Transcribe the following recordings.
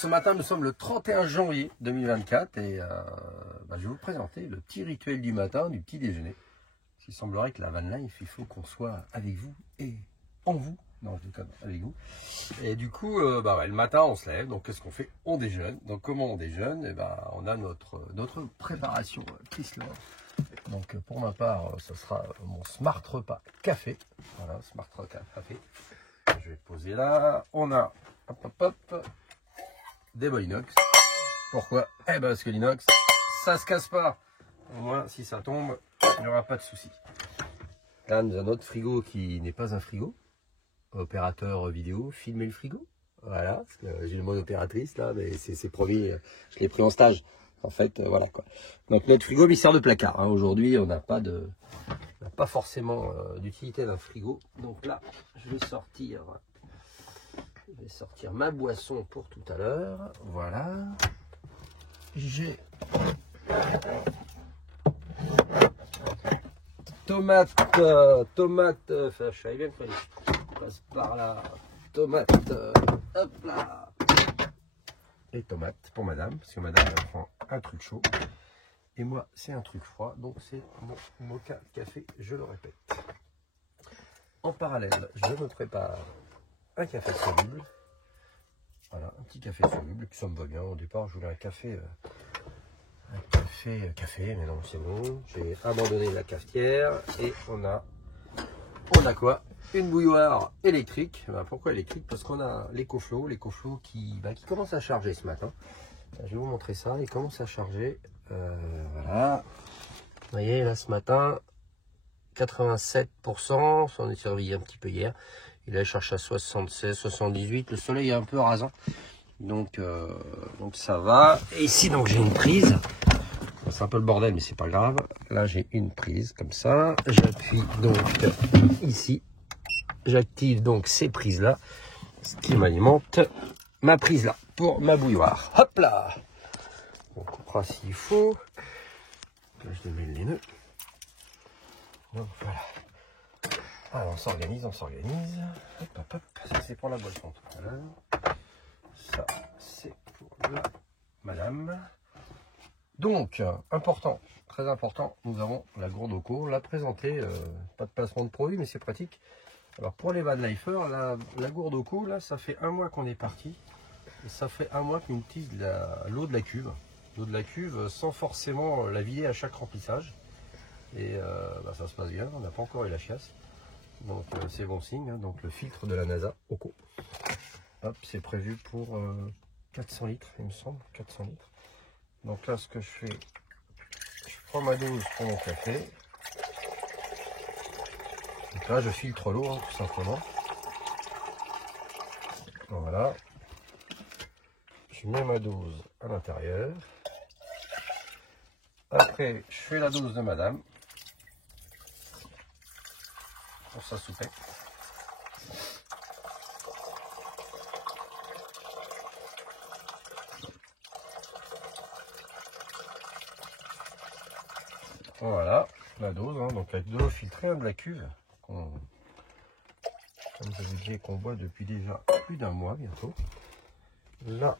ce matin, nous sommes le 31 janvier 2024 et je vais vous présenter le petit rituel du matin, du petit déjeuner. Il semblerait que la van life, il faut qu'on soit avec vous et en vous. Non, je déconne, avec vous. Et du coup, le matin, on se lève. Donc, qu'est-ce qu'on fait? On déjeune. Donc, comment on déjeune? On a notre préparation Chrysler. Donc, pour ma part, ce sera mon smart repas café. Voilà, smart repas café. Je vais poser là. On a, des bols inox. Pourquoi? Parce que l'inox, ça se casse pas. Au moins, si ça tombe, il n'y aura pas de souci. Là, nous avons notre frigo qui n'est pas un frigo. Opérateur vidéo, filmer le frigo. Voilà, j'ai le mode opératrice là, mais c'est promis, je l'ai pris en stage. En fait, voilà quoi. Donc notre frigo lui sert de placard. Hein. Aujourd'hui, on n'a pas forcément d'utilité d'un frigo. Donc là, je vais sortir ma boisson pour tout à l'heure. Voilà. J'ai tomate, je savais bien qu'il passe par là, tomate, hop là, et tomate pour madame, parce que madame elle prend un truc chaud, et moi c'est un truc froid, donc c'est mon mocha café, je le répète. En parallèle, je me prépare un café soluble, voilà, un petit café soluble, qui sonne pas bien, au départ je voulais un café, mais non c'est bon, j'ai abandonné la cafetière, et on a quoi? Une bouilloire électrique. Pourquoi électrique? Parce qu'on a l'EcoFlow qui commence à charger ce matin. Je vais vous montrer ça, il commence à charger. Voilà. Vous voyez là ce matin, 87%, on est servi un petit peu hier. Il a chargé à 76, 78. Le soleil est un peu rasant. Donc ça va. Et ici donc j'ai une prise. C'est un peu le bordel, mais c'est pas grave. Là, j'ai une prise comme ça. J'appuie donc ici. J'active donc ces prises-là, ce qui m'alimente ma prise là pour ma bouilloire. Hop là! On coupera s'il faut. Là, je démêle les nœuds. Donc voilà. Alors, on s'organise. Hop. Ça, c'est pour la boisson tout à l'heure. Ça, c'est pour la madame. Donc, important, très important, nous avons la gourde au co. La présenter, pas de placement de produit, mais c'est pratique. Alors, pour les van lifers, la gourde au co, là, ça fait un mois qu'on est parti. Et ça fait un mois qu'on utilise l'eau de la cuve. L'eau de la cuve sans forcément la vider à chaque remplissage. Et ça se passe bien, on n'a pas encore eu la chiasse. Donc, c'est bon signe. Hein. Donc, le filtre de la NASA au co. Hop, c'est prévu pour 400 litres, il me semble, 400 litres. Donc là, ce que je fais, je prends ma dose pour mon café. Donc là, je filtre l'eau, hein, tout simplement. Voilà. Je mets ma dose à l'intérieur. Après, je fais la dose de madame. Pour sa soupette. Voilà, la dose, hein, donc avec de l'eau filtrée, hein, de la cuve, comme je vous disais, qu'on boit depuis déjà plus d'un mois bientôt. Là,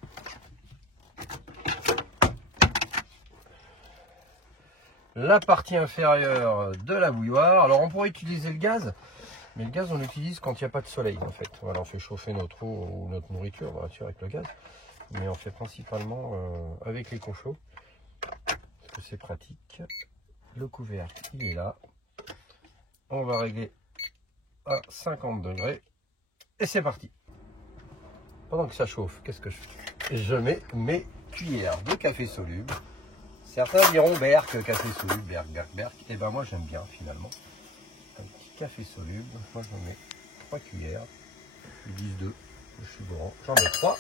la partie inférieure de la bouilloire. Alors on pourrait utiliser le gaz, mais le gaz on l'utilise quand il n'y a pas de soleil en fait. Voilà, on fait chauffer notre eau ou notre nourriture, bien sûr, avec le gaz, mais on fait principalement avec l'EcoFlow, parce que c'est pratique. Le couvercle, il est là. On va régler à 50 degrés. Et c'est parti. Pendant que ça chauffe, qu'est-ce que je fais? Je mets mes cuillères de café soluble. Certains diront Berk, café soluble, Berk. Et ben moi j'aime bien finalement. Un petit café soluble. Moi j'en mets 3 cuillères. Ils disent 2. Je suis grand. J'en mets 3.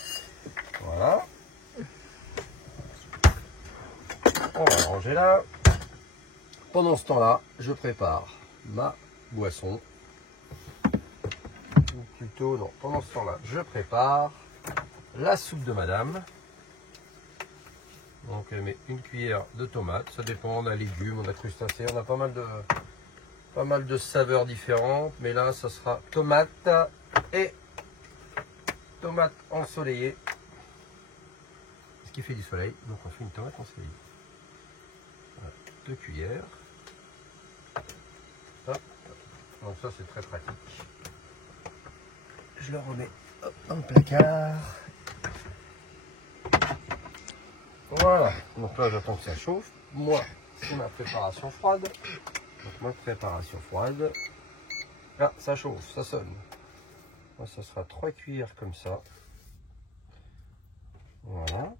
Voilà. On va ranger là. Pendant ce temps-là, je prépare ma boisson. Ou plutôt, non, pendant ce temps-là, je prépare la soupe de madame. Donc, elle met une cuillère de tomate. Ça dépend, on a légumes, on a crustacés, on a pas mal de saveurs différentes. Mais là, ça sera tomate et tomate ensoleillée. ce qui fait du soleil. Donc on fait une tomate ensoleillée. Voilà, 2 cuillères. Hop. Donc ça c'est très pratique. Je le remets dans le placard. Voilà, donc là j'attends que ça chauffe. Moi, c'est ma préparation froide. Donc ma préparation froide. Là, ça chauffe, ça sonne. Moi, ça sera 3 cuillères comme ça. Voilà.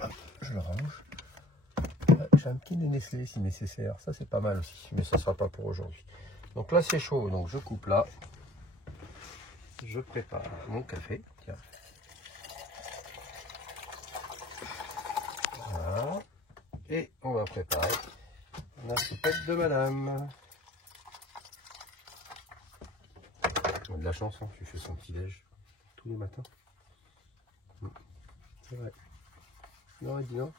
Hop, je le range. J'ai un petit Nestlé si nécessaire. Ça c'est pas mal aussi, mais ça sera pas pour aujourd'hui. Donc là c'est chaud, donc je coupe là. Je prépare mon café. Tiens. Voilà. Et on va préparer la soupette de madame. On a de la chance, hein, tu fais son petit déj tous les matins. C'est vrai. Non, elle dit non.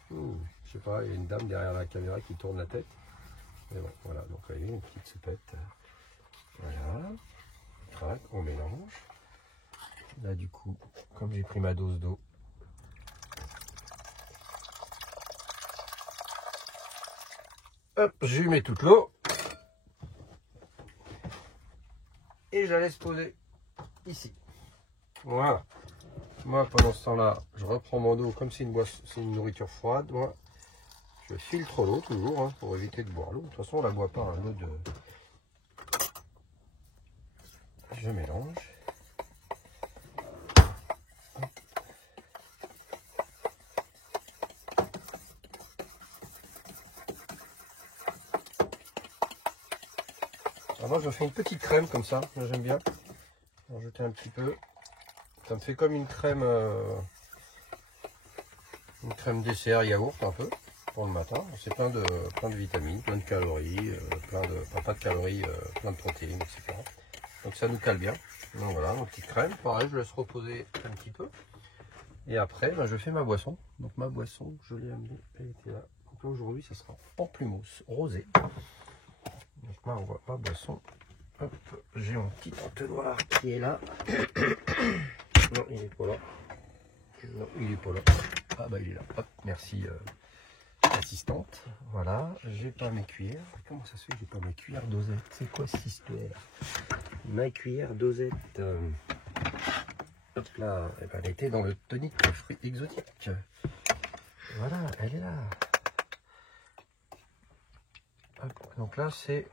Je sais pas, il y a une dame derrière la caméra qui tourne la tête. Et ouais, voilà, donc allez, une petite soupette. Voilà. Crac, on mélange. Là du coup, comme j'ai pris ma dose d'eau, hop, je lui mets toute l'eau. Et je la laisse poser ici. Voilà. Moi, pendant ce temps-là, je reprends mon eau comme c'est une nourriture froide. Moi, je filtre l'eau toujours hein, pour éviter de boire l'eau. De toute façon, on la boit pas, hein, l'eau de. Je mélange. Alors moi, je fais une petite crème comme ça. J'aime bien. En jeter un petit peu. Ça me fait comme une crème dessert yaourt un peu pour le matin. C'est plein de vitamines, plein de calories, pas de calories, plein de protéines, etc. Donc ça nous cale bien. Donc voilà, ma petite crème. Pareil, je laisse reposer un petit peu. Et après, ben, je fais ma boisson. Donc ma boisson, je l'ai amenée, elle était là. Donc là aujourd'hui, ça sera pamplemousse rosé. Donc là, on voit ma boisson. Hop, j'ai mon petit entonnoir qui est là. Non, il n'est pas là. Non, il n'est pas là. Ah bah il est là. Hop, merci assistante. Voilà, j'ai pas mes cuillères. Comment ça se fait que j'ai pas mes cuillères dosette? C'est quoi cette histoire? Ma cuillère dosette. Hop là, eh ben, elle était dans le tonique de fruits exotiques. Voilà, elle est là. Hop, donc là c'est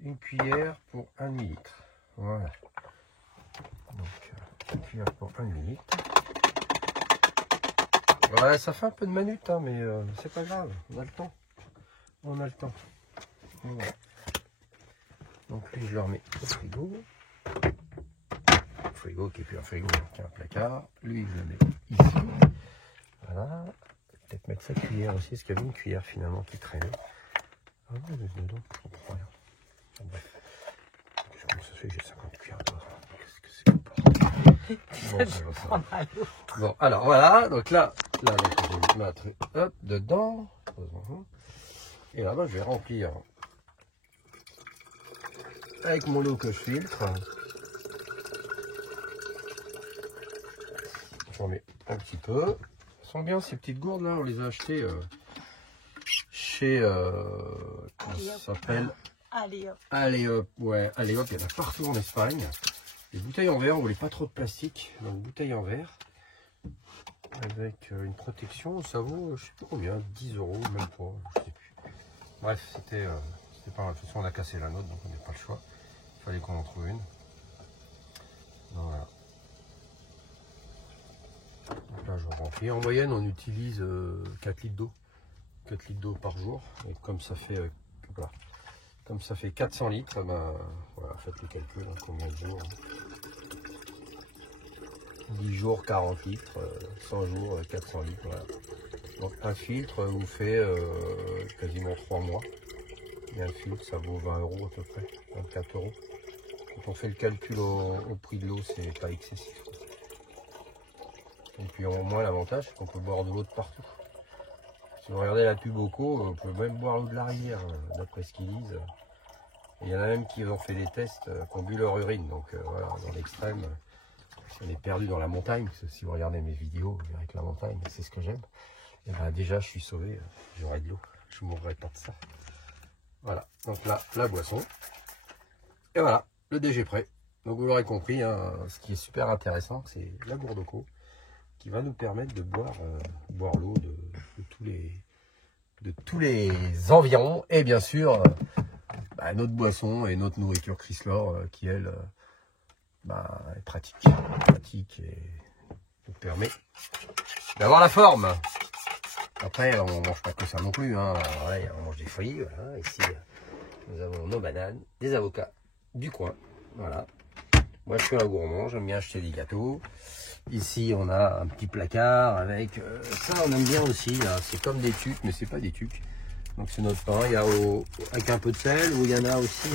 une cuillère pour 1 millilitre. Voilà. Donc une cuillère pour 1 millilitre. Ouais, ça fait un peu de manute, hein, mais c'est pas grave, on a le temps. On a le temps. Voilà. Donc lui, je le remets au frigo. Frigo qui est plus un frigo, qui est un placard. Lui, je le mets ici. Voilà. Peut-être mettre sa cuillère aussi, parce qu'il y avait une cuillère finalement qui traînait. Ah non, mais dedans, je comprends rien. Bon, bref. Comment ça se fait que j'ai 50 cuillères d'or? Qu'est-ce que c'est que bon, alors voilà, donc là donc, je vais mettre hop, dedans. Et là, bah, je vais remplir avec mon eau que je filtre. J'en mets un petit peu. Elles sont bien ces petites gourdes là, on les a achetées chez comment ça s'appelle? Allez hop. Allez hop, ouais, allez hop, il y en a partout en Espagne. Les bouteilles en verre, on voulait pas trop de plastique, donc bouteille en verre avec une protection, ça vaut je sais pas combien, 10 €, même pas, je sais plus. Bref, c'était pas mal. De toute façon on a cassé la nôtre, donc on n'a pas le choix. Il fallait qu'on en trouve une. Donc, voilà. Donc là je remplis. En moyenne on utilise 4 litres d'eau. 4 litres d'eau par jour. Et comme ça fait voilà. Comme ça fait 400 litres, ben, voilà, faites le calcul, hein, combien de jours. 10 jours, 40 litres, 100 jours, 400 litres. Voilà. Donc un filtre vous fait quasiment 3 mois. Et un filtre, ça vaut 20 € à peu près, 24 €. Quand on fait le calcul au prix de l'eau, c'est pas excessif. Et puis au moins l'avantage, c'est qu'on peut boire de l'eau de partout. Si vous regardez la pub Oco, on peut même boire l'eau de la rivière, d'après ce qu'ils disent. Il y en a même qui ont fait des tests, qui ont bu leur urine. Donc voilà, dans l'extrême, on est perdu dans la montagne, parce que si vous regardez mes vidéos, vous verrez que la montagne, c'est ce que j'aime. Et ben déjà, je suis sauvé, j'aurai de l'eau, je ne mourrai pas de ça. Voilà, donc là, la boisson. Et voilà, le DG prêt. Donc vous l'aurez compris, hein, ce qui est super intéressant, c'est la gourde co qui va nous permettre de boire, boire l'eau de tous les environs. Et bien sûr, notre boisson et notre nourriture Chrysler qui, elle, est pratique et nous permet d'avoir la forme. Après, on ne mange pas que ça non plus. Hein. Voilà, on mange des fruits. Voilà. Ici, nous avons nos bananes, des avocats, du coin. Voilà. Moi, je suis un gourmand. J'aime bien acheter des gâteaux. Ici, on a un petit placard avec ça. On aime bien aussi. C'est comme des tucs, mais c'est pas des tucs. Donc, c'est notre pain. Il y a avec un peu de sel, ou il y en a aussi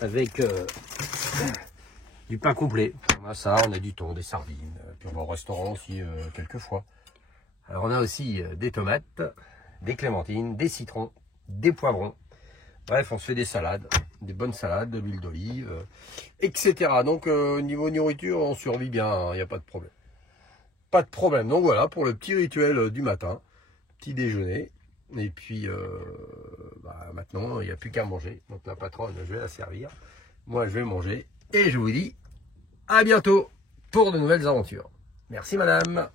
avec du pain complet. On a ça. On a du thon, des sardines. Puis on va au restaurant aussi quelquefois. Alors on a aussi des tomates, des clémentines, des citrons, des poivrons. Bref, on se fait des salades, des bonnes salades, de l'huile d'olive, etc. Donc niveau nourriture, on survit bien, il n'y a pas de problème. Pas de problème. Donc voilà, pour le petit rituel du matin, petit déjeuner. Et puis maintenant, il n'y a plus qu'à manger. Donc la patronne, je vais la servir. Moi, je vais manger. Et je vous dis à bientôt pour de nouvelles aventures. Merci madame.